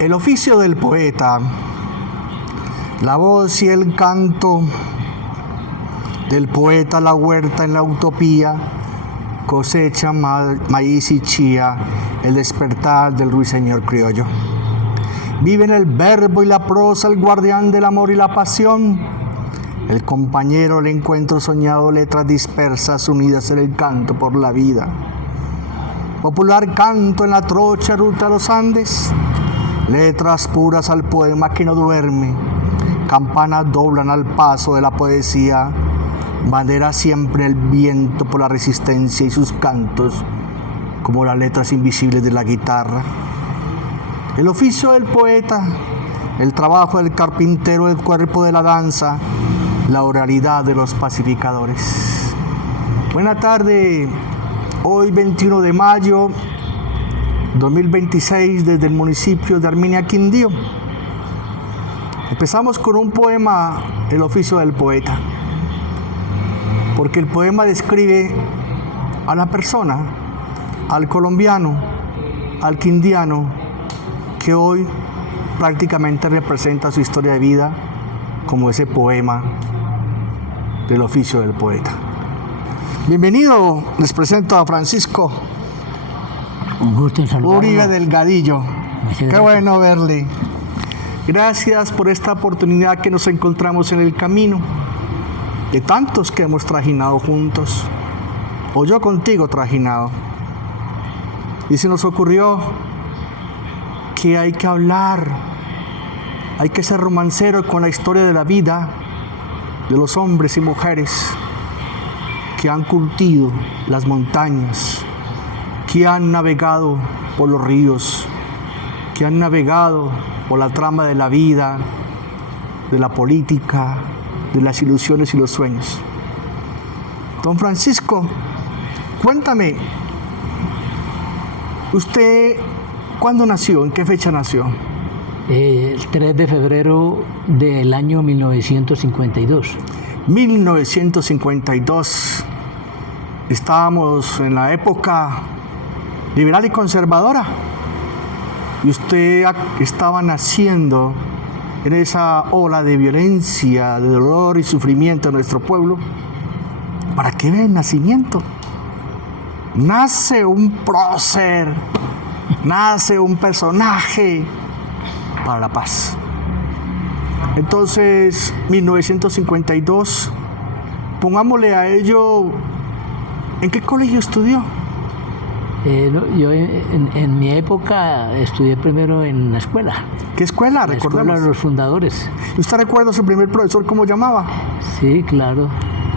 El oficio del poeta, la voz y el canto del poeta, la huerta en la utopía, cosecha maíz y chía, el despertar del ruiseñor criollo. Vive en el verbo y la prosa, el guardián del amor y la pasión, el compañero del encuentro soñado, letras dispersas unidas en el canto por la vida. Popular canto en la trocha ruta a los Andes, letras puras al poema que no duerme, campanas doblan al paso de la poesía, bandera siempre el viento por la resistencia y sus cantos, como las letras invisibles de la guitarra. El oficio del poeta, el trabajo del carpintero, el cuerpo de la danza, la oralidad de los pacificadores. Buena tarde, hoy 21 de mayo 2026 desde el municipio de Armenia, Quindío. Empezamos con un poema, el oficio del poeta, porque el poema describe a la persona, al colombiano, al quindiano, que hoy prácticamente representa su historia de vida como ese poema del oficio del poeta. Bienvenido, les presento a Francisco Un gusto en saludarlo. Uribe Delgadillo. Qué bueno verle. Gracias por esta oportunidad que nos encontramos en el camino de tantos que hemos trajinado juntos, o yo contigo trajinado. Y se nos ocurrió que hay que hablar, hay que ser romancero con la historia de la vida de los hombres y mujeres que han curtido las montañas, que han navegado por los ríos, que han navegado por la trama de la vida, de la política, de las ilusiones y los sueños. Don Francisco, cuéntame, ¿usted cuándo nació? ¿En qué fecha nació? El 3 de febrero del año 1952. 1952. Estábamos en la época liberal y conservadora. Y usted estaba naciendo en esa ola de violencia, de dolor y sufrimiento de nuestro pueblo. ¿Para qué ve el nacimiento? Nace un prócer, nace un personaje para la paz. Entonces, 1952, pongámosle a ello, ¿en qué colegio estudió? Yo en mi época estudié primero en la escuela. ¿Qué escuela? La escuela de los fundadores. ¿Usted recuerda a su primer profesor cómo llamaba? Sí, claro.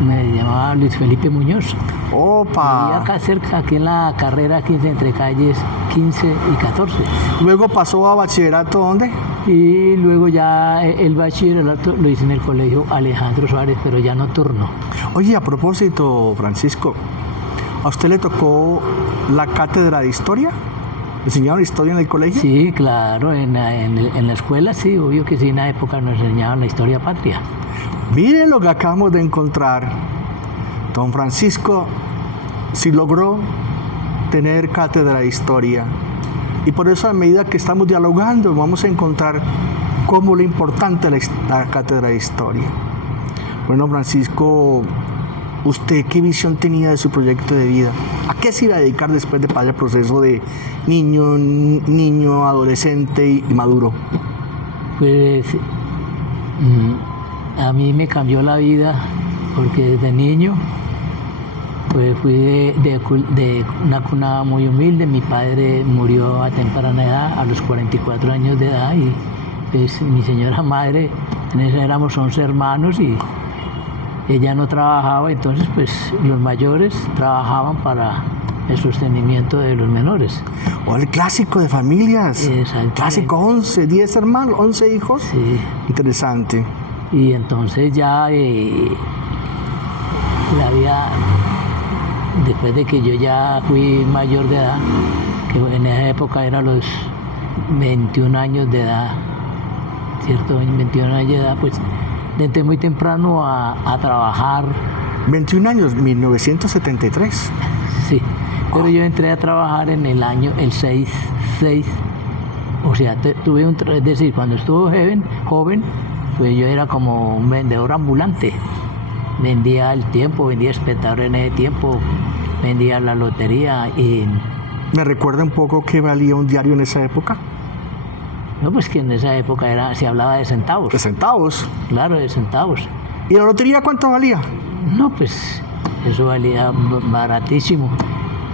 Me llamaba Luis Felipe Muñoz. ¡Opa! Y acá cerca, aquí en la carrera 15, entre calles 15 y 14. Luego pasó a bachillerato, ¿dónde? Y luego ya el bachillerato lo hice en el colegio Alejandro Suárez, pero ya nocturno. Oye, a propósito, Francisco, ¿a usted le tocó la cátedra de historia? ¿Le enseñaron historia en el colegio? Sí, claro, en la escuela sí, obvio que sí, en la época nos enseñaban la historia patria. Mire lo que acabamos de encontrar. Don Francisco sí logró tener cátedra de historia. Y por eso, a medida que estamos dialogando, vamos a encontrar cómo lo importante es la cátedra de historia. Bueno, Francisco, ¿usted qué visión tenía de su proyecto de vida? ¿A qué se iba a dedicar después de pasar el proceso de niño, adolescente y maduro? Pues a mí me cambió la vida porque desde niño pues fui de una cuna muy humilde. Mi padre murió a temprana edad, a los 44 años de edad, y pues mi señora madre, en eso éramos 11 hermanos y ella no trabajaba, entonces pues los mayores trabajaban para el sostenimiento de los menores. O el clásico de familias. Exacto. Clásico, 11, 10 hermanos, 11 hijos. Sí. Interesante. Y entonces ya la vida, después de que yo ya fui mayor de edad, que en esa época era los 21 años de edad, ¿cierto? 21 años de edad, pues desde muy temprano a trabajar. 21 años, 1973. Sí, pero yo entré a trabajar en el año, el 6 O sea, tuve es decir, cuando estuve joven, pues yo era como un vendedor ambulante. Vendía el tiempo, vendía espectadores en ese tiempo, vendía la lotería y... ¿Me recuerda un poco qué valía un diario en esa época? No, pues que en esa época se hablaba de centavos. ¿De centavos? Claro, de centavos. ¿Y la lotería cuánto valía? No, pues eso valía baratísimo.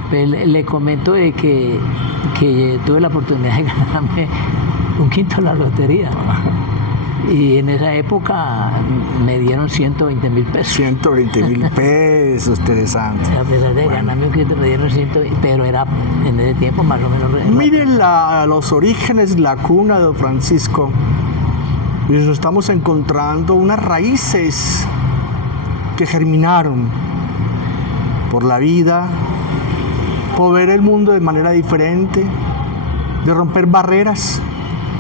Pues le comento de que tuve la oportunidad de ganarme un quinto en la lotería. Y en esa época me dieron 120.000 pesos. 120.000 pesos, interesante. A pesar de ganarme un quinto, me dieron 120, pero era en ese tiempo más o menos... Miren los orígenes, la cuna de Don Francisco. Y nos estamos encontrando unas raíces que germinaron por la vida, por ver el mundo de manera diferente, de romper barreras.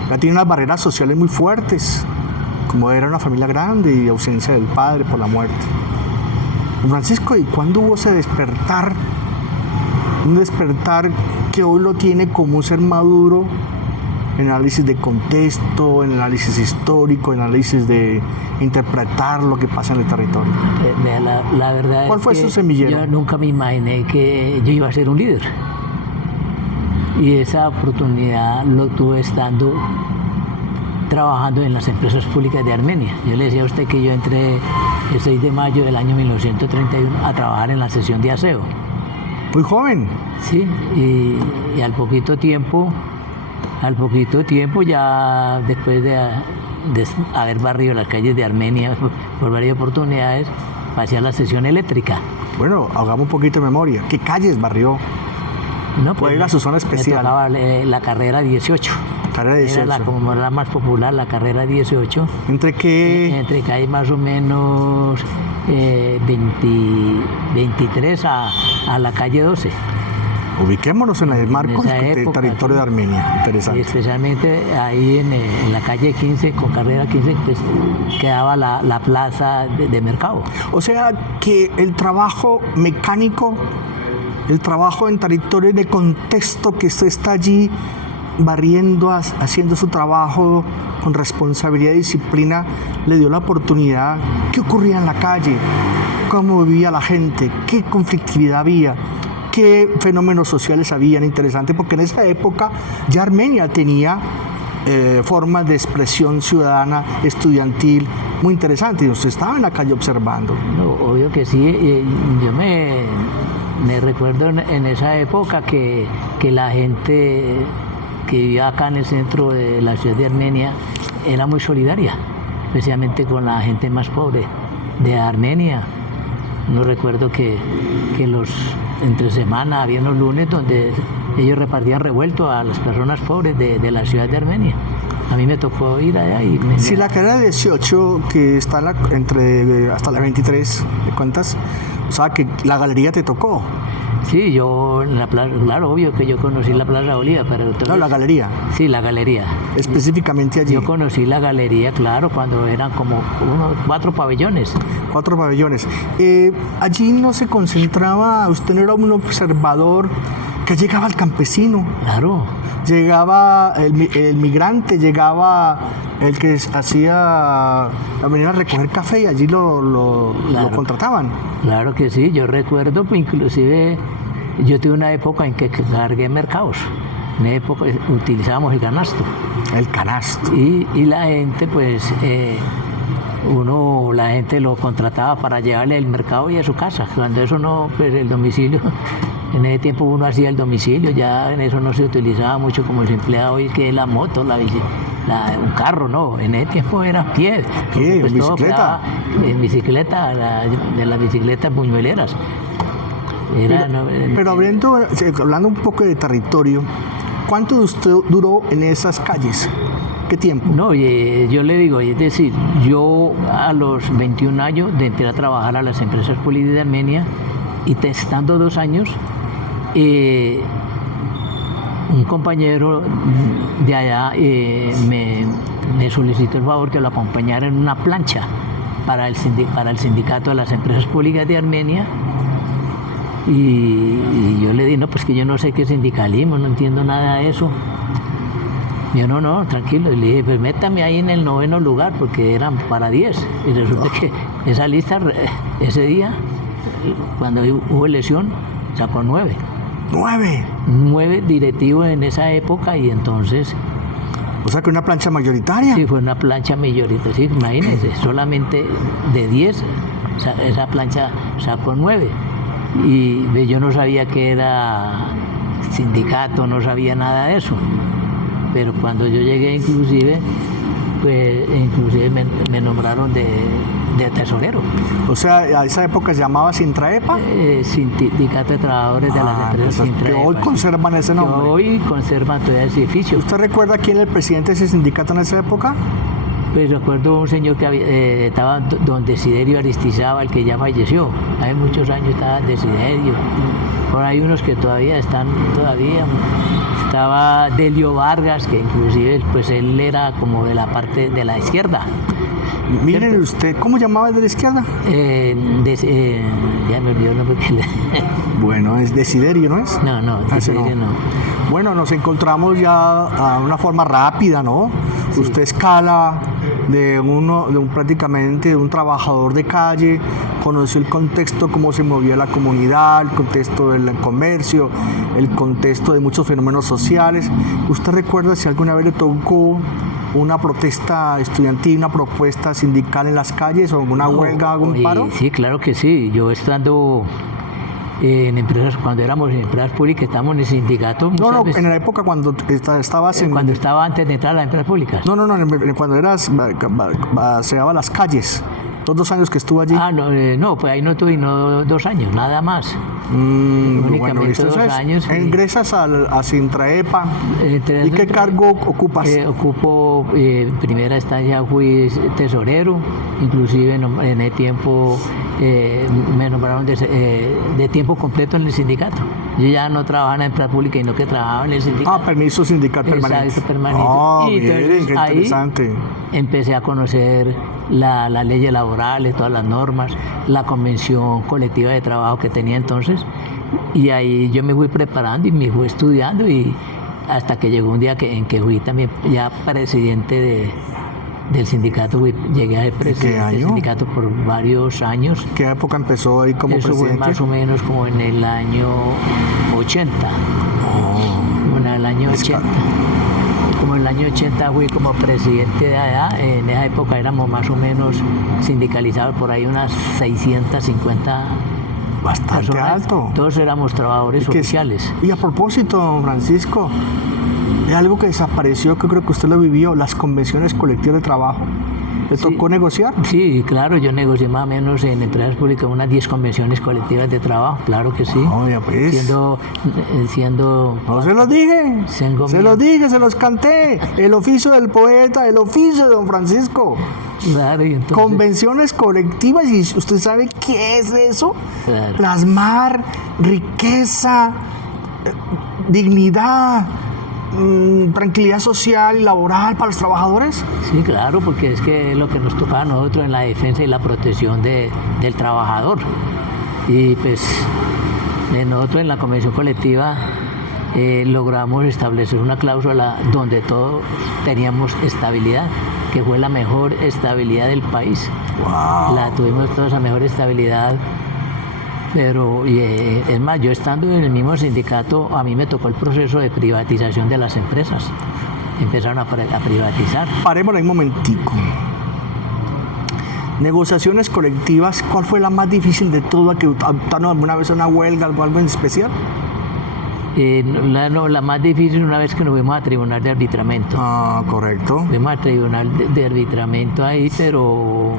Ya tiene unas barreras sociales muy fuertes, como era una familia grande y ausencia del padre por la muerte. Don Francisco, ¿y cuándo hubo ese despertar? Un despertar que hoy lo tiene como un ser maduro en análisis de contexto, en análisis histórico, en análisis de interpretar lo que pasa en el territorio. La verdad ¿Cuál fue su semillero? Yo nunca me imaginé que yo iba a ser un líder. Y esa oportunidad lo tuve estando trabajando en las empresas públicas de Armenia. Yo le decía a usted que yo entré el 6 de mayo del año 1931 a trabajar en la sesión de aseo. Muy joven. Sí, y al poquito tiempo ya después de haber barrido las calles de Armenia por varias oportunidades, pasé a la sesión eléctrica. Bueno, hagamos un poquito de memoria. ¿Qué calles barrió? No, ¿Cuál era su zona especial? Me tocaba la carrera 18. Carrera 18. Era como la más popular, la carrera 18. ¿Entre qué? Entre que hay más o menos 23 a la calle 12. Ubiquémonos en el marco del territorio de Armenia. Interesante. Y especialmente ahí en la calle 15, con carrera 15, pues, quedaba la plaza de mercado. O sea que el trabajo mecánico, el trabajo en territorio de contexto, que usted está allí barriendo, haciendo su trabajo con responsabilidad y disciplina, le dio la oportunidad. ¿Qué ocurría en la calle? ¿Cómo vivía la gente? ¿Qué conflictividad había? ¿Qué fenómenos sociales habían interesantes? Porque en esa época ya Armenia tenía formas de expresión ciudadana, estudiantil, muy interesante. Y usted estaba en la calle observando. No, obvio que sí. Yo me recuerdo en esa época que la gente que vivía acá en el centro de la ciudad de Armenia era muy solidaria, especialmente con la gente más pobre de Armenia. No recuerdo que entre semana había unos lunes donde ellos repartían revuelto a las personas pobres de la ciudad de Armenia. A mí me tocó ir allá y... Si la carrera 18, que está hasta la 23, ¿me cuentas? O sea, que la galería te tocó. Sí, yo en la plaza, claro, obvio que yo conocí la Plaza Bolívar, pero entonces, no, la galería. Sí, la galería. Específicamente allí. Yo conocí la galería, claro, cuando eran como 4 pabellones. 4 pabellones. Allí no se concentraba, usted no era un observador, que llegaba el campesino. Claro. Llegaba el migrante, llegaba el que venía a recoger café y allí lo contrataban. Claro que sí, yo recuerdo, pues, inclusive yo tuve una época en que cargué mercados. En esa época utilizábamos el canasto. El canasto. Y la gente, pues, la gente lo contrataba para llevarle el mercado y a su casa. Cuando eso no, pues el domicilio, en ese tiempo uno hacía el domicilio, ya en eso no se utilizaba mucho como el empleado hoy, que es la moto, un carro, no, en ese tiempo era a pie. ¿Qué? Pues, ¿En bicicleta? En bicicleta, de las bicicletas buñueleras. Pero hablando un poco de territorio, ¿cuánto usted duró en esas calles? ¿Qué tiempo? No, yo le digo, es decir, yo a los 21 años entré a trabajar a las empresas públicas de Armenia y estando 2 años, un compañero de allá me solicitó el favor que lo acompañara en una plancha para el sindicato de las empresas públicas de Armenia. Y yo le dije, no, pues que yo no sé qué sindicalismo, no entiendo nada de eso. Yo no, tranquilo. Y le dije, pues métame ahí en el 9º lugar, porque eran para 10. Y resulta que esa lista, ese día, cuando hubo elección, sacó 9. 9. 9 directivos en esa época, y entonces... O sea que una plancha mayoritaria. Sí, fue una plancha mayoritaria. Sí, imagínense, solamente de 10, esa plancha sacó 9. Y yo no sabía que era sindicato, no sabía nada de eso. Pero cuando yo llegué, inclusive me nombraron de tesorero. O sea, a esa época se llamaba Sintraepa. Sindicato de Trabajadores de las Empresas Sintraepa. Que hoy conservan ese nombre. Que hoy conservan todavía ese edificio. ¿Usted recuerda quién era el presidente de ese sindicato en esa época? Pues recuerdo un señor que estaba don Desiderio Aristizábal, que ya falleció. Hace muchos años estaba Desiderio. Por ahí unos que todavía están, Estaba Delio Vargas, que inclusive pues él era como de la parte de la izquierda. Miren usted, ¿cómo llamaba el de la izquierda? Ya me olvidó el nombre que le... Bueno, es Desiderio, ¿no es? No, Desiderio no. Bueno, nos encontramos ya a una forma rápida, ¿no? Sí. Usted escala prácticamente de un trabajador de calle, conoció el contexto, cómo se movía la comunidad, el contexto del comercio, el contexto de muchos fenómenos sociales. ¿Usted recuerda si alguna vez le tocó una protesta estudiantil, una propuesta sindical en las calles o una huelga, algún paro? Sí, claro que sí. Yo estando en empresas, cuando éramos en empresas públicas, estábamos en el sindicato. No, en la época cuando estabas en... Cuando estaba antes de entrar a las empresas públicas. No, cuando eras, se daba las calles. Los 2 años que estuvo allí. Pues ahí no tuve 2 años, nada más. Únicamente 2 años. Ingresas a Sintraepa. ¿Y qué cargo ocupas? Ocupo, primera instancia fui tesorero, inclusive en el tiempo me nombraron de tiempo completo en el sindicato. Yo ya no trabajaba en la empresa pública, sino que trabajaba en el sindicato. Permiso sindical permanente. Exacto, permanente. Y entonces, qué interesante. Ahí empecé a conocer las leyes laborales, todas las normas, la convención colectiva de trabajo que tenía entonces, y ahí yo me fui preparando y me fui estudiando, y hasta que llegó un día en que fui también ya presidente del sindicato, llegué a ser presidente del sindicato por varios años. ¿Qué época empezó ahí como presidente? Eso fue más o menos como en el año 80. Bueno, el año 80. Como en el año 80 fui como presidente de allá. En esa época éramos más o menos sindicalizados por ahí unas 650 bastante personas. Alto. Todos éramos trabajadores oficiales. Y a propósito, don Francisco, de algo que desapareció, que creo que usted lo vivió, las convenciones colectivas de trabajo. ¿Le tocó negociar? Sí, claro, yo negocié más o menos en empresas públicas unas 10 convenciones colectivas de trabajo, claro que sí. Ya pues. Siendo... No se los dije, se los canté. El oficio del poeta, el oficio de don Francisco. Claro, y entonces... Convenciones colectivas, y usted sabe qué es eso. Claro. Plasmar riqueza, dignidad, tranquilidad social y laboral para los trabajadores. Sí, claro, porque es que es lo que nos toca a nosotros en la defensa y la protección del trabajador. Y pues nosotros en la convención colectiva logramos establecer una cláusula donde todos teníamos estabilidad, que fue la mejor estabilidad del país. Wow. La tuvimos toda esa mejor estabilidad. Pero es más, yo estando en el mismo sindicato, a mí me tocó el proceso de privatización de las empresas. Empezaron a privatizar. Parémosle un momentico. Negociaciones colectivas, ¿cuál fue la más difícil de todo? ¿Que optaron alguna vez a una huelga o algo en especial? La más difícil una vez que nos fuimos a tribunal de arbitramiento. Correcto. Fuimos a tribunal de arbitramiento ahí, pero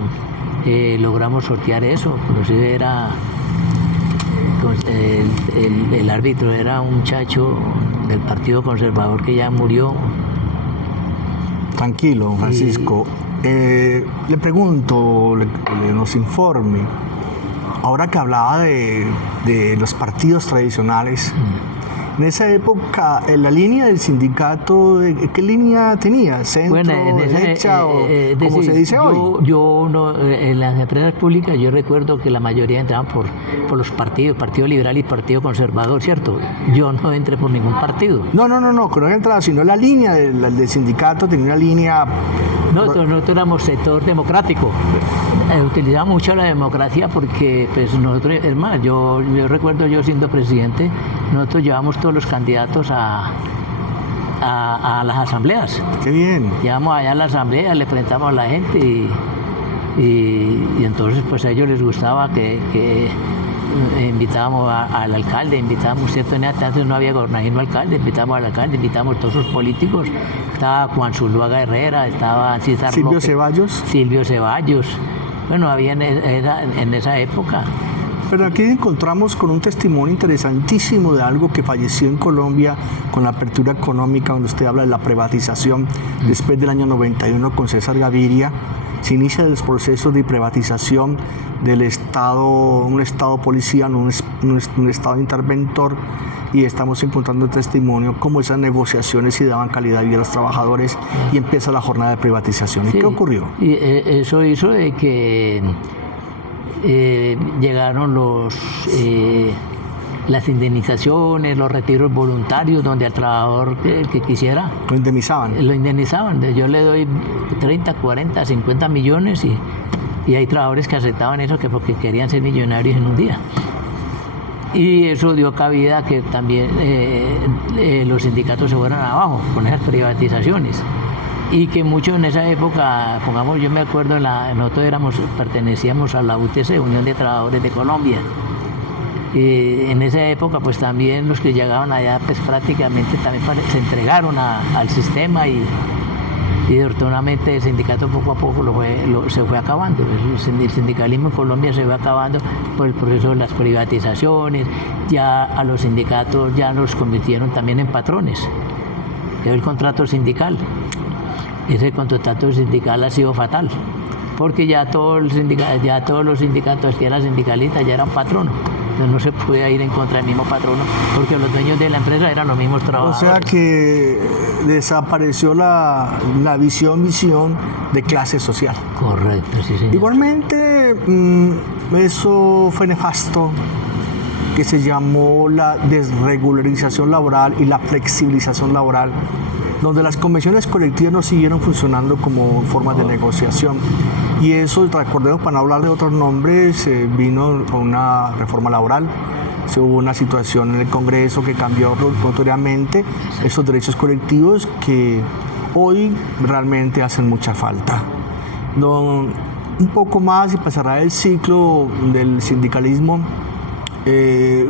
logramos sortear eso. Inclusive era... El árbitro era un muchacho del Partido Conservador que ya murió. Tranquilo, Francisco. Le pregunto, nos informe. Ahora que hablaba de los partidos tradicionales, En esa época, la línea del sindicato, ¿qué línea tenía? ¿Centro, Bueno, derecha o como se dice hoy? Yo no, en las empresas públicas yo recuerdo que la mayoría entraban por los partidos, Partido Liberal y Partido Conservador, ¿cierto? Yo no entré por ningún partido. No, que no había entrado, sino la línea del sindicato tenía una línea... Nosotros éramos sector democrático. Utilizamos mucho la democracia porque pues nosotros, es más, yo recuerdo yo siendo presidente, nosotros llevamos todos los candidatos a las asambleas. ¡Qué bien! Llevamos allá a la asamblea, le presentamos a la gente y entonces pues a ellos les gustaba que invitábamos al alcalde, invitábamos, ¿cierto? Antes no había gobernador alcalde, invitamos al alcalde, invitamos a todos los políticos. Estaba Juan Zuluaga Herrera, estaba César Silvio Ceballos. Silvio Ceballos. Bueno, había en esa época. Pero aquí encontramos con un testimonio interesantísimo de algo que falleció en Colombia con la apertura económica, donde usted habla de la privatización. Después del año 91 con César Gaviria, se inicia el proceso de privatización del Estado, un Estado policial, un Estado interventor, y estamos encontrando testimonio cómo esas negociaciones sí daban calidad de vida a los trabajadores y empieza la jornada de privatización. ¿Y qué ocurrió? Y eso hizo de que llegaron las indemnizaciones, los retiros voluntarios, donde al trabajador que quisiera... ¿Lo indemnizaban? Lo indemnizaban. Yo le doy 30, 40, 50 millones y hay trabajadores que aceptaban eso porque querían ser millonarios en un día. Y eso dio cabida a que también los sindicatos se fueran abajo con esas privatizaciones. Y que muchos en esa época, pongamos, yo me acuerdo, nosotros pertenecíamos a la UTC, Unión de Trabajadores de Colombia. En esa época pues también los que llegaban allá pues prácticamente también se entregaron al sistema y afortunadamente el sindicato poco a poco se fue acabando. El sindicalismo en Colombia se fue acabando por el proceso de las privatizaciones. Ya a los sindicatos ya nos convirtieron también en patrones. Quedó el contrato sindical. Ese contrato sindical ha sido fatal porque ya todos los sindicatos que eran sindicalistas ya eran patronos. No se puede ir en contra del mismo patrono porque los dueños de la empresa eran los mismos trabajadores. O sea que desapareció la visión de clase social. Correcto, sí, señor. Igualmente, eso fue nefasto, que se llamó la desregularización laboral y la flexibilización laboral, donde las convenciones colectivas no siguieron funcionando como formas de negociación. Y eso, recordemos, para no hablar de otros nombres, vino con una reforma laboral. Se hubo una situación en el Congreso que cambió notoriamente esos derechos colectivos que hoy realmente hacen mucha falta. Un poco más y pasará el ciclo del sindicalismo.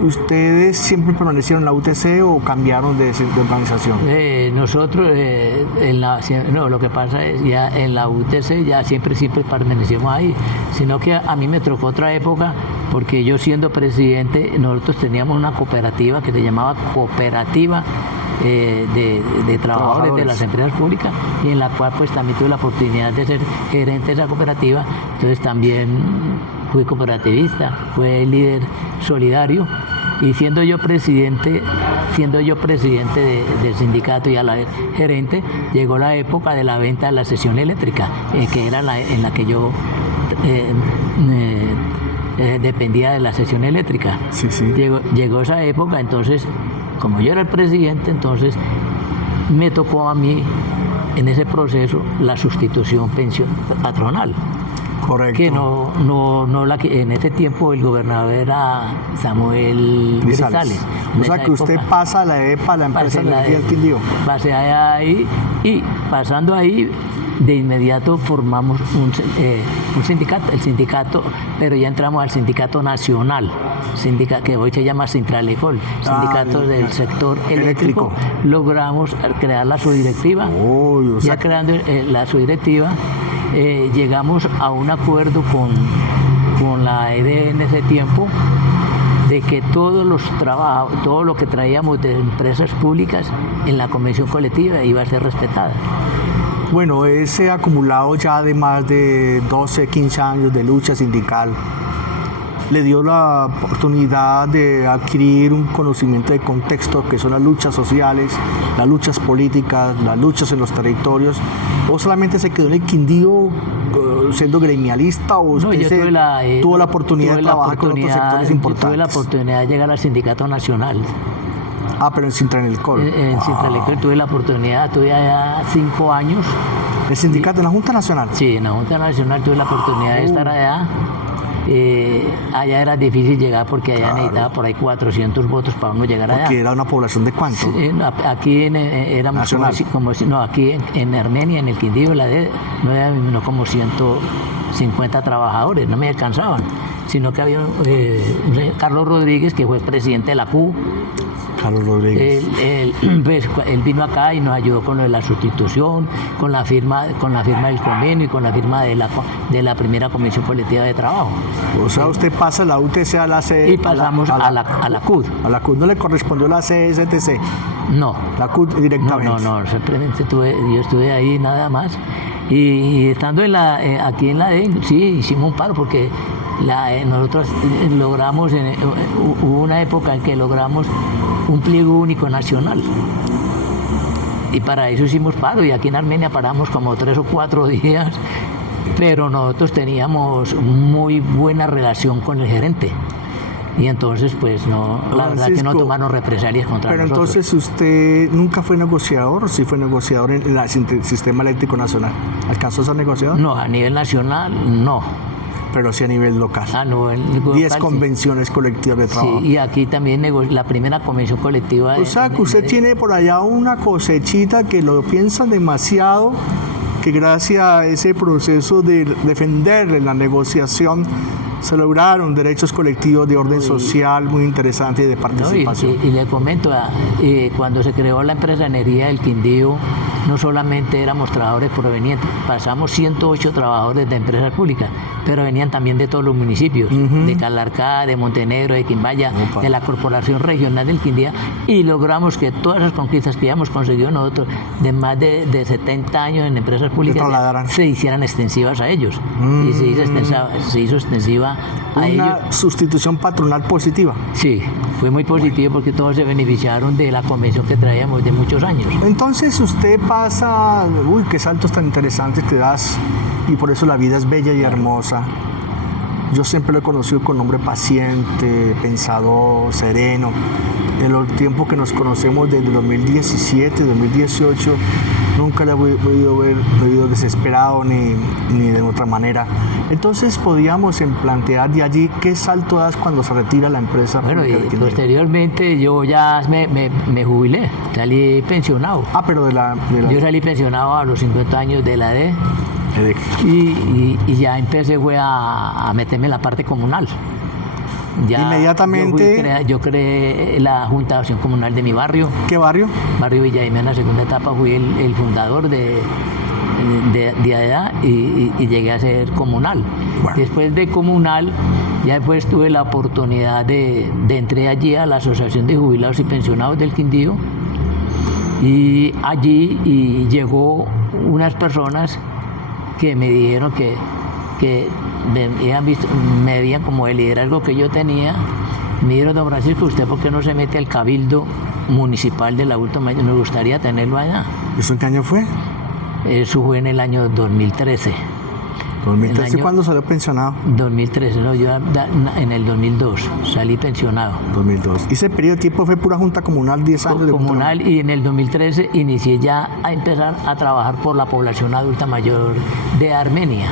¿Ustedes siempre permanecieron en la UTC o cambiaron de organización? Nosotros, lo que pasa es ya en la UTC ya siempre permanecimos ahí, sino que a mí me tocó otra época porque yo siendo presidente nosotros teníamos una cooperativa que se llamaba Cooperativa de Trabajadores de las Empresas Públicas y en la cual pues también tuve la oportunidad de ser gerente de esa cooperativa, entonces también fui cooperativista, fui líder solidario y siendo yo presidente del sindicato y a la vez gerente, llegó la época de la venta de la sección eléctrica, que era en la que yo dependía de la sección eléctrica. Sí, sí. Llegó esa época, entonces, como yo era el presidente, entonces me tocó a mí en ese proceso la sustitución pensión patronal. Correcto. Que en ese tiempo el gobernador era Samuel Grisales. O sea que usted pasa a la EPA, la empresa de energía del Quindío. Pasé ahí y pasando ahí de inmediato formamos un sindicato, el sindicato, pero ya entramos al sindicato nacional, que hoy se llama Sintralecol, sindicato del sector eléctrico. Logramos crear la subdirectiva, ya creando la subdirectiva. Llegamos a un acuerdo con la EDE en ese tiempo de que todos los trabajos, todo lo que traíamos de empresas públicas en la convención colectiva iba a ser respetada. Bueno, ese acumulado ya de más de 12, 15 años de lucha sindical, le dio la oportunidad de adquirir un conocimiento de contexto que son las luchas sociales, las luchas políticas, las luchas en los territorios, o solamente se quedó en el Quindío siendo gremialista, o No, usted yo tuvo la oportunidad de trabajar con otros sectores importantes? Tuve la oportunidad de llegar al Sindicato Nacional. Ah, pero en Sintranelecol. En Sintranelecol tuve la oportunidad, tuve allá 5 años. ¿El sindicato en la Junta Nacional? Sí, en la Junta Nacional tuve la oportunidad de estar allá. Allá era difícil llegar porque allá necesitaba por ahí 400 votos para uno llegar allá. Porque era una población de ¿cuánto? Sí, aquí éramos aquí en Armenia, en el Quindío, no como 150 trabajadores, no me alcanzaban, sino que había Carlos Rodríguez, que fue presidente de la CUT. Carlos Rodríguez. Él vino acá y nos ayudó con lo de la sustitución, con la firma del convenio y con la firma de la primera comisión colectiva de trabajo. O sea, usted pasa la UTC a la CE. Y pasamos a la CUT. A la CUT no le correspondió la CSTC. No. La CUT directamente. No, simplemente yo estuve ahí nada más. Y estando aquí en la DEN, sí, hicimos un paro porque nosotros logramos, hubo una época en que logramos un pliego único nacional. Y para eso hicimos paro, y aquí en Armenia paramos como 3 o 4 días, pero nosotros teníamos muy buena relación con el gerente. Y entonces, pues no, la verdad que no tomaron represalias contra nosotros. Pero entonces, ¿usted nunca fue negociador o sí fue negociador en el sistema eléctrico nacional? ¿Alcanzó a ser negociador? No, a nivel nacional, no. Pero sí a nivel local. Ah, no, local, 10 convenciones colectivas de trabajo. Sí, y aquí también la primera convención colectiva. O sea, que usted tiene por allá una cosechita que lo piensan demasiado, que gracias a ese proceso de defenderle la negociación se lograron derechos colectivos de orden social muy interesantes y de participación. No, y le comento, cuando se creó la empresa de energía del Quindío, no solamente éramos trabajadores provenientes, pasamos 108 trabajadores de empresas públicas, pero venían también de todos los municipios, de Calarcá, de Montenegro, de Quimbaya, de la Corporación Regional del Quindío, y logramos que todas esas conquistas que habíamos conseguido nosotros de más de 70 años en empresas públicas se hicieran extensivas a ellos. Y se hizo extensiva a ellos. Una sustitución patronal positiva. Sí, fue muy positivo porque todos se beneficiaron de la convención que traíamos de muchos años. Entonces usted pasa, uy, qué saltos tan interesantes te das, y por eso la vida es bella y hermosa. Yo siempre lo he conocido con hombre paciente, pensador, sereno. En el tiempo que nos conocemos desde 2017, 2018, nunca le he podido desesperado ni de otra manera. Entonces podíamos plantear de allí qué salto das cuando se retira la empresa. Bueno, y posteriormente yo ya me jubilé, salí pensionado. Ah, pero Yo salí pensionado a los 50 años de la ED. Y ya empecé fue a meterme en la parte comunal. Ya inmediatamente yo creé la Junta de Acción Comunal de mi barrio. ¿Qué barrio? Barrio Villa Jimena, segunda etapa, fui el fundador de allá y llegué a ser comunal. Bueno. Después de comunal, ya después tuve la oportunidad de entrar allí a la Asociación de Jubilados y Pensionados del Quindío, y allí llegó unas personas que me dijeron que me veían como el liderazgo que yo tenía. Me dijeron: don Francisco, ¿usted por qué no se mete al cabildo municipal del adulto mayor? Me gustaría tenerlo allá. ¿Eso en qué año fue? Eso fue en el año 2013. ¿2013 cuándo salió pensionado? 2013, no, yo en el 2002 salí pensionado. 2002. ¿Y ese periodo de tiempo fue pura junta comunal, 10 años de comunal? Y en el 2013 inicié ya a empezar a trabajar por la población adulta mayor de Armenia.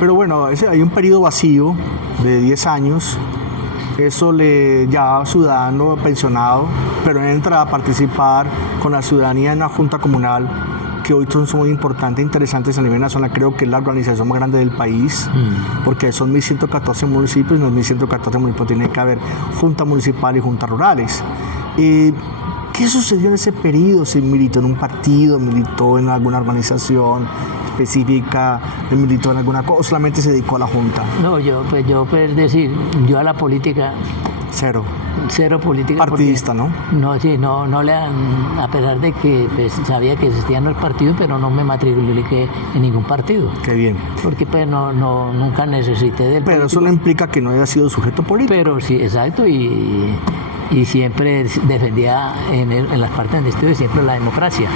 Pero bueno, hay un periodo vacío de 10 años. Eso le ya ciudadano pensionado, pero entra a participar con la ciudadanía en una junta comunal, que hoy son muy importantes e interesantes a nivel nacional. Creo que es la organización más grande del país, porque son 1.114 municipios, y en los 1.114 municipios tiene que haber junta municipal y juntas rurales. ¿Qué sucedió en ese periodo? ¿Se militó en un partido, militó en alguna organización específica, militó en alguna cosa, o solamente se dedicó a la junta? No, yo a la política Cero. Cero política. Partidista, ¿no? No, sí, no le han, a pesar de que pues, sabía que existían los partidos, pero no me matriculé en ningún partido. Qué bien. Porque pues nunca necesité del Pero eso no implica que no haya sido sujeto político. Pero sí, exacto, y siempre defendía en las partes donde estuve siempre la democracia.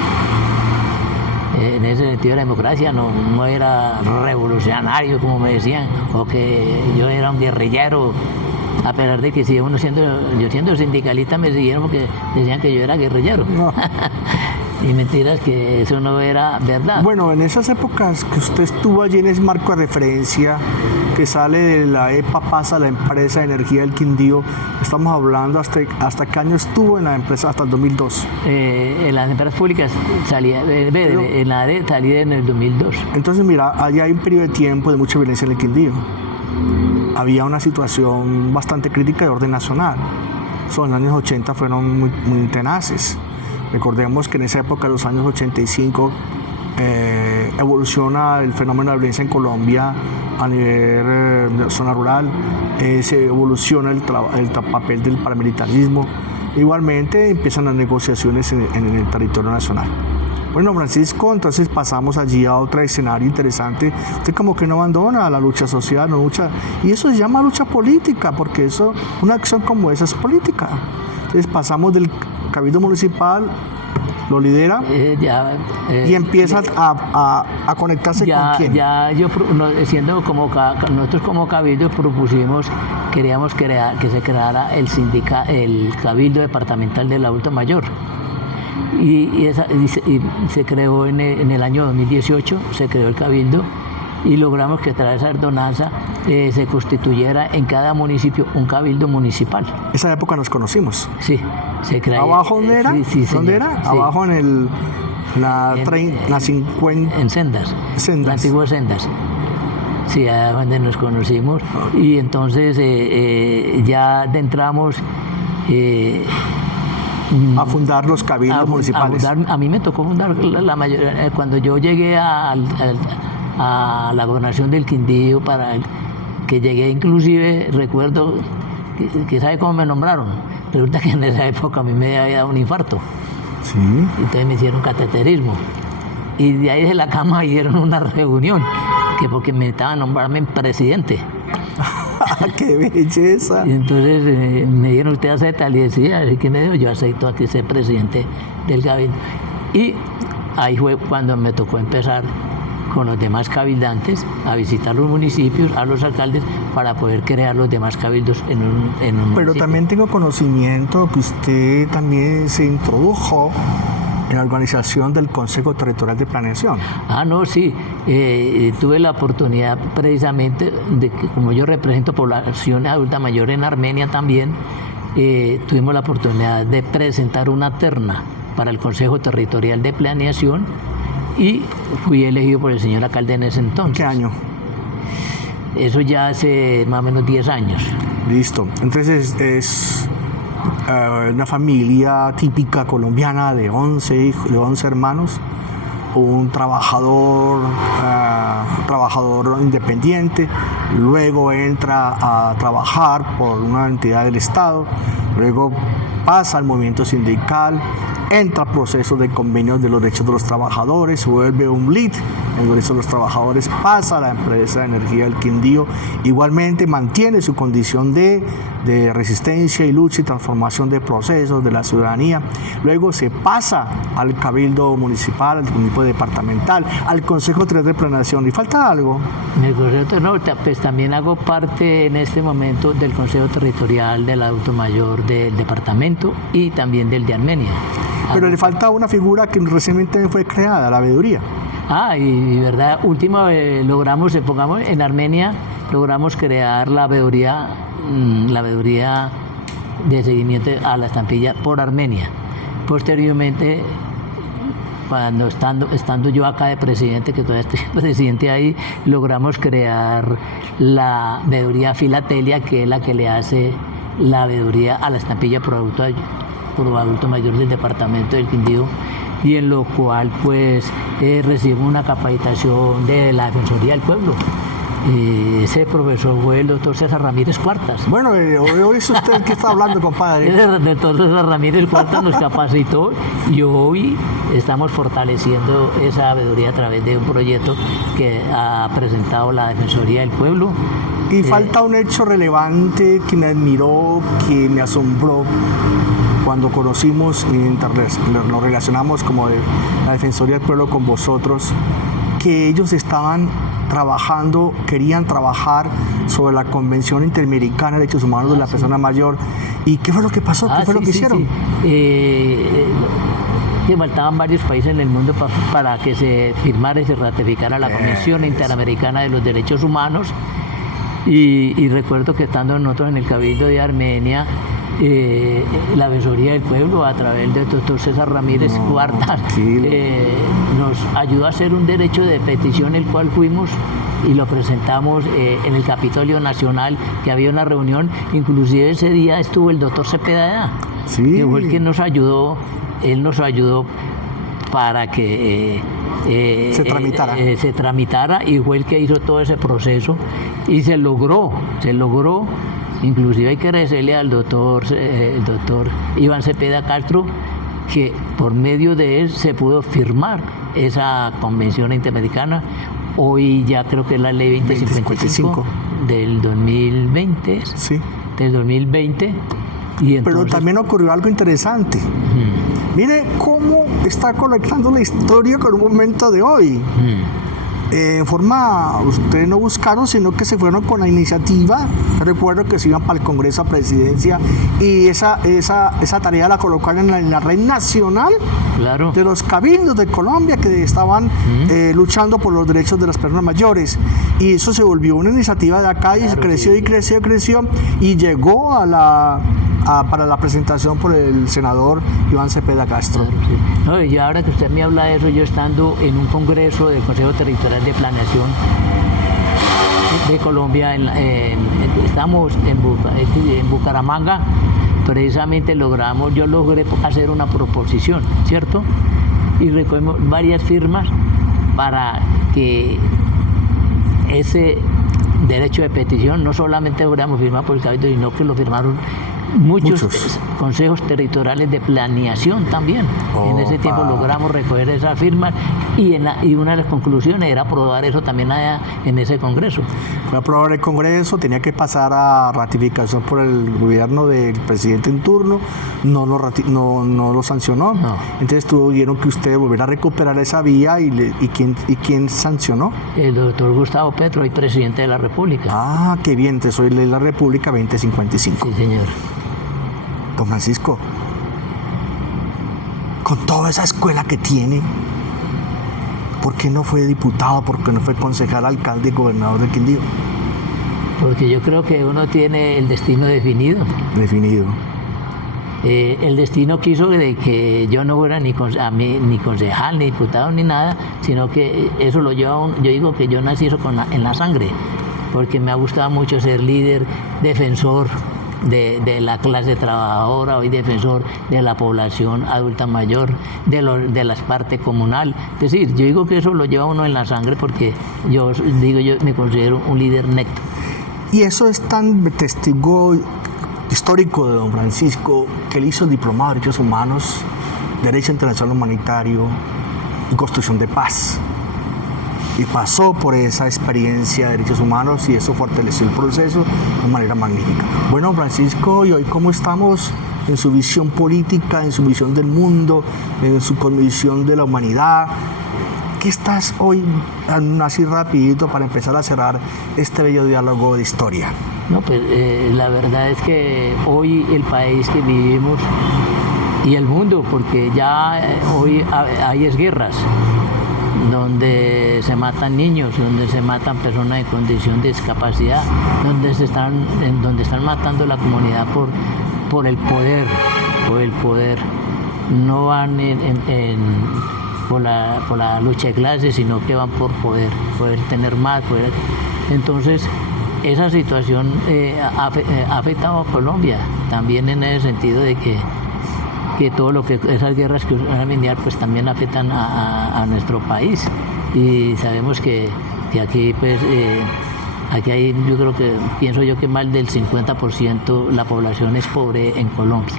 En ese sentido la democracia no era revolucionario, como me decían, o que yo era un guerrillero, a pesar de que si yo siendo sindicalista me siguieron porque decían que yo era guerrillero. No. Y mentiras, que eso no era verdad. Bueno, en esas épocas que usted estuvo allí en ese marco de referencia, que sale de la EPA, pasa a la empresa de energía del Quindío, estamos hablando hasta qué año estuvo en la empresa, hasta el 2002. En las empresas públicas en la ADE salí en el 2002. Entonces, mira, allá hay un periodo de tiempo de mucha violencia en el Quindío. Había una situación bastante crítica de orden nacional. Los años 80 fueron muy tenaces. Recordemos que en esa época, los años 85, evoluciona el fenómeno de la violencia en Colombia a nivel de zona rural, se evoluciona el papel del paramilitarismo. Igualmente empiezan las negociaciones en el territorio nacional. Bueno, Francisco, entonces pasamos allí a otro escenario interesante. Usted como que no abandona la lucha social, no lucha, y eso se llama lucha política, porque eso, una acción como esa es política. Entonces pasamos del Cabildo Municipal, lo lidera y empieza a conectarse con quién. Nosotros como Cabildo queríamos que se creara el Cabildo Departamental del Adulto Mayor. Y se creó en el año 2018, se creó el Cabildo y logramos que tras esa ordenanza se constituyera en cada municipio un Cabildo municipal. Esa época nos conocimos. Sí, se creó. ¿Abajo dónde era? Sí, ¿Dónde era? Sí. Abajo en la 50... En Sendas. Sendas. Las antiguas Sendas. Sí, ahí donde nos conocimos. Y entonces ya entramos... a fundar los cabildos municipales. A mí me tocó fundar la mayoría. Cuando yo llegué a la gobernación del Quindío, que llegué inclusive, recuerdo, que ¿sabe cómo me nombraron? Resulta que en esa época a mí me había dado un infarto. Sí. Y entonces me hicieron cateterismo. Y de ahí de la cama dieron una reunión, que porque me estaban a nombrarme presidente. ¡Qué belleza! Y entonces me dijeron, ¿usted acepta? Le decía, ¿qué me dijo? Yo acepto aquí ser presidente del cabildo. Y ahí fue cuando me tocó empezar con los demás cabildantes a visitar los municipios, a los alcaldes, para poder crear los demás cabildos en un Pero municipio. también tengo conocimiento que usted también se introdujo en la organización del Consejo Territorial de Planeación. No, sí. Tuve la oportunidad precisamente de que, como yo represento población adulta mayor en Armenia también, tuvimos la oportunidad de presentar una terna para el Consejo Territorial de Planeación y fui elegido por el señor alcalde en ese entonces. ¿Qué año? Eso ya hace más o menos 10 años. Listo. Entonces es una familia típica colombiana de 11 hermanos, un trabajador independiente, luego entra a trabajar por una entidad del Estado, luego pasa al movimiento sindical, entra a procesos de convenios de los derechos de los trabajadores, vuelve un lead en los derechos de los trabajadores, pasa a la empresa de energía del Quindío, igualmente mantiene su condición de resistencia y lucha y transformación de procesos de la ciudadanía, luego se pasa al Cabildo Municipal, al municipio departamental, al Consejo Territorial de Planeación. ¿Y falta algo? En el Consejo no, pues también hago parte en este momento del Consejo Territorial del Adulto Mayor del departamento y también del de Armenia. Pero le falta una figura que recientemente fue creada, la veeduría. Y verdad, logramos, en Armenia, logramos crear la veeduría de seguimiento a la estampilla por Armenia. Posteriormente, estando yo acá de presidente, que todavía estoy presidente ahí, logramos crear la veeduría Filatelia, que es la que le hace la veeduría a la estampilla por adulto mayor del departamento del Quindío, y en lo cual pues recibimos una capacitación de la Defensoría del Pueblo. Y ese profesor fue el doctor César Ramírez Cuartas. Bueno, hoy es usted el que está hablando, compadre. El doctor César Ramírez Cuartas nos capacitó y hoy estamos fortaleciendo esa sabiduría a través de un proyecto que ha presentado la Defensoría del Pueblo. Y falta un hecho relevante que me admiró, que me asombró cuando conocimos y nos relacionamos como de la Defensoría del Pueblo con vosotros, que ellos estaban trabajando, querían trabajar sobre la Convención Interamericana de Derechos Humanos de la Persona Mayor. ¿Y qué fue lo que pasó? ¿Qué fue lo que hicieron? Que faltaban varios países en el mundo para que se firmara y se ratificara la Convención Interamericana de los Derechos Humanos. Y recuerdo que estando nosotros en el Cabildo de Armenia, la Defensoría del Pueblo, a través del doctor César Ramírez Cuartas, nos ayudó a hacer un derecho de petición, el cual fuimos y lo presentamos en el Capitolio Nacional, que había una reunión. Inclusive ese día estuvo el doctor Cepeda, que fue el que nos ayudó. Él nos ayudó para que se tramitara y fue el que hizo todo ese proceso y se logró. Inclusive hay que agradecerle al doctor Iván Cepeda Castro, que por medio de él se pudo firmar esa Convención Interamericana. Hoy ya creo que es la ley 2055 del 2020. Sí. Del 2020. Y entonces, pero también ocurrió algo interesante. Mire cómo está conectando la historia con un momento de hoy. En forma, ustedes no buscaron, sino que se fueron con la iniciativa. Recuerdo que se iban para el Congreso a Presidencia y esa tarea la colocaron en la red nacional de los cabildos de Colombia que estaban luchando por los derechos de las personas mayores. Y eso se volvió una iniciativa de acá y creció y creció y llegó para la presentación por el senador Iván Cepeda Castro. No, y ahora que usted me habla de eso, yo estando en un congreso del Consejo Territorial de Planeación de Colombia, estamos en Bucaramanga, precisamente yo logré hacer una proposición, ¿cierto? Y recogimos varias firmas para que ese derecho de petición no solamente hubiéramos firmado por el Cabildo, sino que lo firmaron muchos consejos territoriales de planeación también. En ese tiempo logramos recoger esas firmas y una de las conclusiones era aprobar eso también allá en ese congreso. Fue aprobar el congreso, tenía que pasar a ratificación por el gobierno del presidente en turno, no lo sancionó. No. Entonces tuvieron que ustedes volver a recuperar esa vía y ¿quién sancionó? El doctor Gustavo Petro, el presidente de la República. Ah, qué bien, te soy de la República 2055. Sí, señor. Don Francisco, con toda esa escuela que tiene, ¿por qué no fue diputado? ¿Por qué no fue concejal, alcalde y gobernador del Quindío? Porque yo creo que uno tiene el destino definido. El destino quiso de que yo no fuera ni concejal, ni diputado, ni nada, sino que eso lo lleva yo digo que yo nací eso en la sangre, porque me ha gustado mucho ser líder, defensor de la clase trabajadora, hoy defensor de la población adulta mayor, de la parte comunal. Es decir, yo digo que eso lo lleva uno en la sangre porque yo me considero un líder neto. Y eso es tan testigo histórico de don Francisco, que él hizo el diplomado de Derechos Humanos, Derecho Internacional Humanitario y Construcción de Paz. Y pasó por esa experiencia de derechos humanos y eso fortaleció el proceso de manera magnífica. Bueno, Francisco, ¿y hoy cómo estamos en su visión política, en su visión del mundo, en su convicción de la humanidad? ¿Qué estás hoy, así rapidito, para empezar a cerrar este bello diálogo de historia? No, pues la verdad es que hoy el país que vivimos y el mundo, porque ya hoy hay guerras, donde se matan niños, donde se matan personas en condición de discapacidad, donde están matando la comunidad por el poder. No van por la lucha de clases, sino que van por poder tener más, Entonces, esa situación ha afectado a Colombia, también en el sentido de que todo lo que esas guerras que van a venir pues también afectan a nuestro país y sabemos que aquí pues Aquí hay, yo creo que, pienso yo que más del 50% la población es pobre en Colombia.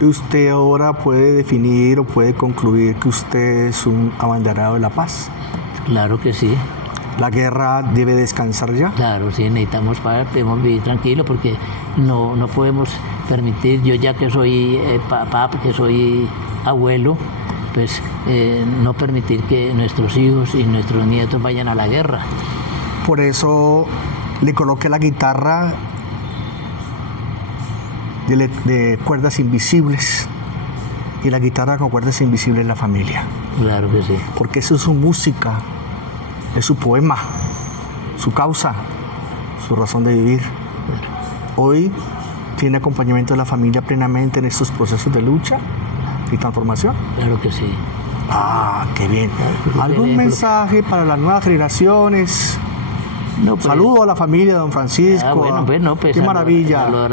¿Usted ahora puede definir o puede concluir que usted es un abanderado de la paz? Claro que sí. ¿La guerra debe descansar ya? Claro, sí, necesitamos podemos vivir tranquilos porque no podemos permitir, yo ya que soy papá, que soy abuelo, pues no permitir que nuestros hijos y nuestros nietos vayan a la guerra. Por eso le coloqué la guitarra de cuerdas invisibles, y la guitarra con cuerdas invisibles es la familia. Claro que sí. Porque eso es su música, es su poema, su causa, su razón de vivir. Hoy tiene acompañamiento de la familia plenamente en estos procesos de lucha y transformación. Claro que sí. Ah, qué bien. ¿Algún mensaje para las nuevas generaciones? No, pues, saludo a la familia de don Francisco. Bueno, pues qué maravilla. Saludar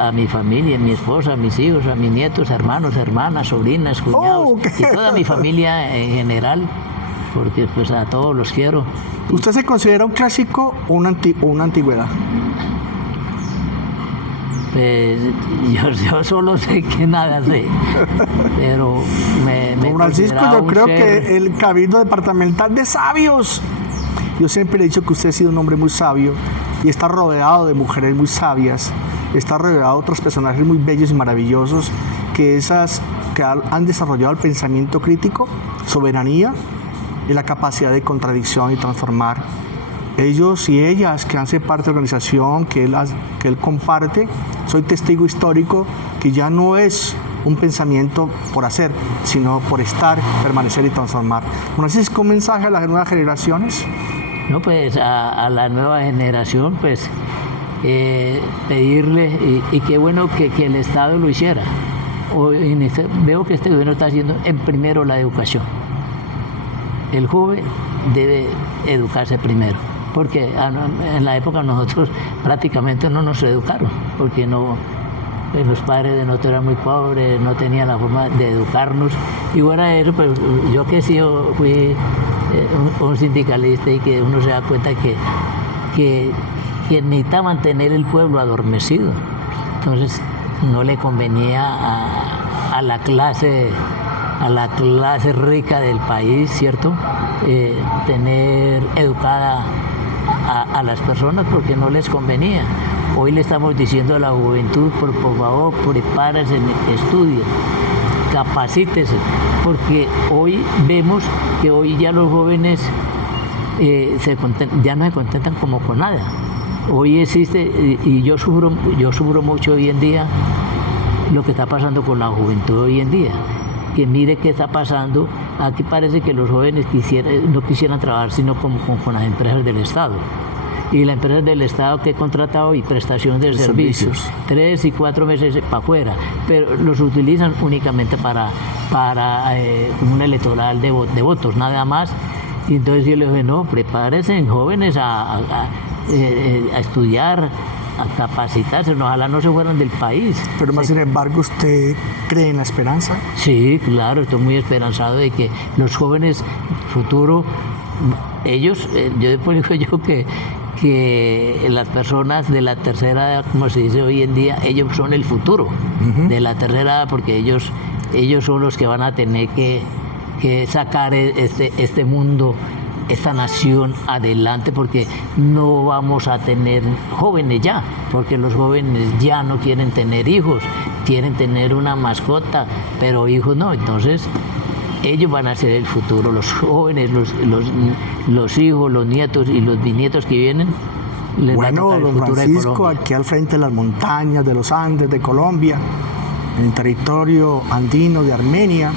a mi familia, a mi esposa, a mis hijos, a mis nietos, hermanos, hermanas, sobrinas, cuñados, y toda mi familia en general, porque pues a todos los quiero. ¿Usted se considera un clásico o una antigüedad? Pues, yo solo sé que nada sé, pero me don Francisco, yo creo ser... que el Cabildo Departamental de Sabios. Yo siempre he dicho que usted ha sido un hombre muy sabio y está rodeado de mujeres muy sabias, está rodeado de otros personajes muy bellos y maravillosos que han desarrollado el pensamiento crítico, soberanía y la capacidad de contradicción y transformar. Ellos y ellas que hacen parte de la organización que él comparte, soy testigo histórico que ya no es un pensamiento por hacer, sino por estar, permanecer y transformar. Francisco, un mensaje a las nuevas generaciones. No, pues a la nueva generación, pues pedirle, y qué bueno que el Estado lo hiciera. Veo que este gobierno está haciendo en primero la educación. El joven debe educarse primero, porque en la época nosotros prácticamente no nos educaron, porque los padres de nosotros eran muy pobres, no tenían la forma de educarnos. Y bueno, eso, pues yo que fui un sindicalista y que uno se da cuenta que necesita mantener el pueblo adormecido. Entonces no le convenía a la clase rica del país, ¿cierto? Tener educada a las personas porque no les convenía. Hoy le estamos diciendo a la juventud, por favor, prepárense, estudien, capacítese, porque hoy vemos que hoy ya los jóvenes ya no se contentan como con nada. Hoy existe, y yo sufro mucho hoy en día lo que está pasando con la juventud hoy en día. Que mire qué está pasando, aquí parece que los jóvenes no quisieran trabajar sino con las empresas del Estado. Y la empresa del Estado que contrata hoy prestación de servicios, 3 y 4 meses para afuera, pero los utilizan únicamente para un electoral de votos, nada más. Y entonces yo les dije, no, prepárense jóvenes a estudiar, a capacitarse, ojalá no se fueran del país. Pero más sin embargo, ¿usted cree en la esperanza? Sí, claro, estoy muy esperanzado de que los jóvenes futuro, ellos, yo después digo yo que las personas de la tercera edad, como se dice hoy en día, ellos son el futuro de la tercera edad, porque ellos son los que van a tener que sacar este mundo, esta nación adelante, porque no vamos a tener jóvenes ya, porque los jóvenes ya no quieren tener hijos, quieren tener una mascota, pero hijos no. Entonces ellos van a ser el futuro, los jóvenes, los hijos, los nietos y los bisnietos que vienen. Bueno, don Francisco, aquí al frente de las montañas de los Andes de Colombia, en el territorio andino de Armenia,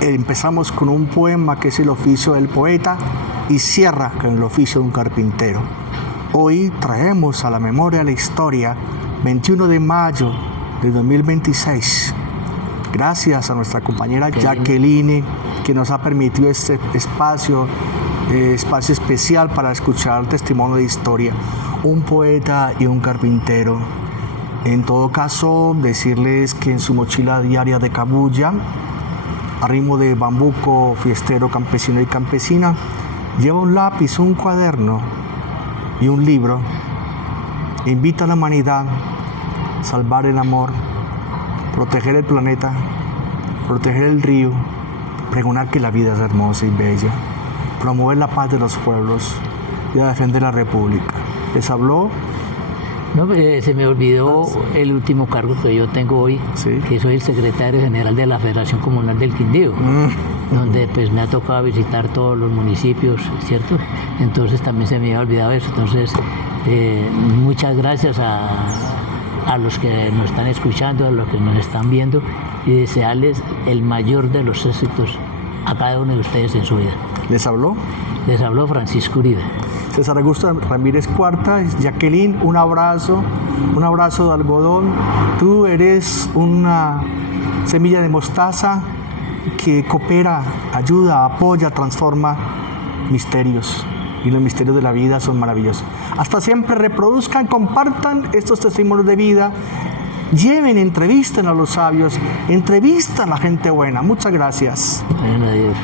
empezamos con un poema que es el oficio del poeta y cierra con el oficio de un carpintero. Hoy traemos a la memoria de la historia 21 de mayo de 2026. Gracias a nuestra compañera Jacqueline, que nos ha permitido este espacio especial para escuchar el testimonio de historia. Un poeta y un carpintero. En todo caso, decirles que en su mochila diaria de Cabuya, a ritmo de bambuco fiestero, campesino y campesina, lleva un lápiz, un cuaderno y un libro. Invita a la humanidad a salvar el amor, proteger el planeta, proteger el río, pregonar que la vida es hermosa y bella, promover la paz de los pueblos y a defender la república. Les habló. No, se me olvidó el último cargo que yo tengo hoy, Sí. que soy el secretario general de la Federación Comunal del Quindío, donde pues me ha tocado visitar todos los municipios, ¿cierto? Entonces también se me había olvidado eso. Entonces, muchas gracias a los que nos están escuchando, a los que nos están viendo, y desearles el mayor de los éxitos a cada uno de ustedes en su vida. Les habló Les habló Francisco Uribe. César Augusto Ramírez Cuarta. Jacqueline, un abrazo de algodón. Tú eres una semilla de mostaza que coopera, ayuda, apoya, transforma misterios. Y los misterios de la vida son maravillosos. Hasta siempre, reproduzcan, compartan estos testimonios de vida. Lleven, entrevisten a los sabios, entrevistan a la gente buena. Muchas gracias. Bueno, adiós.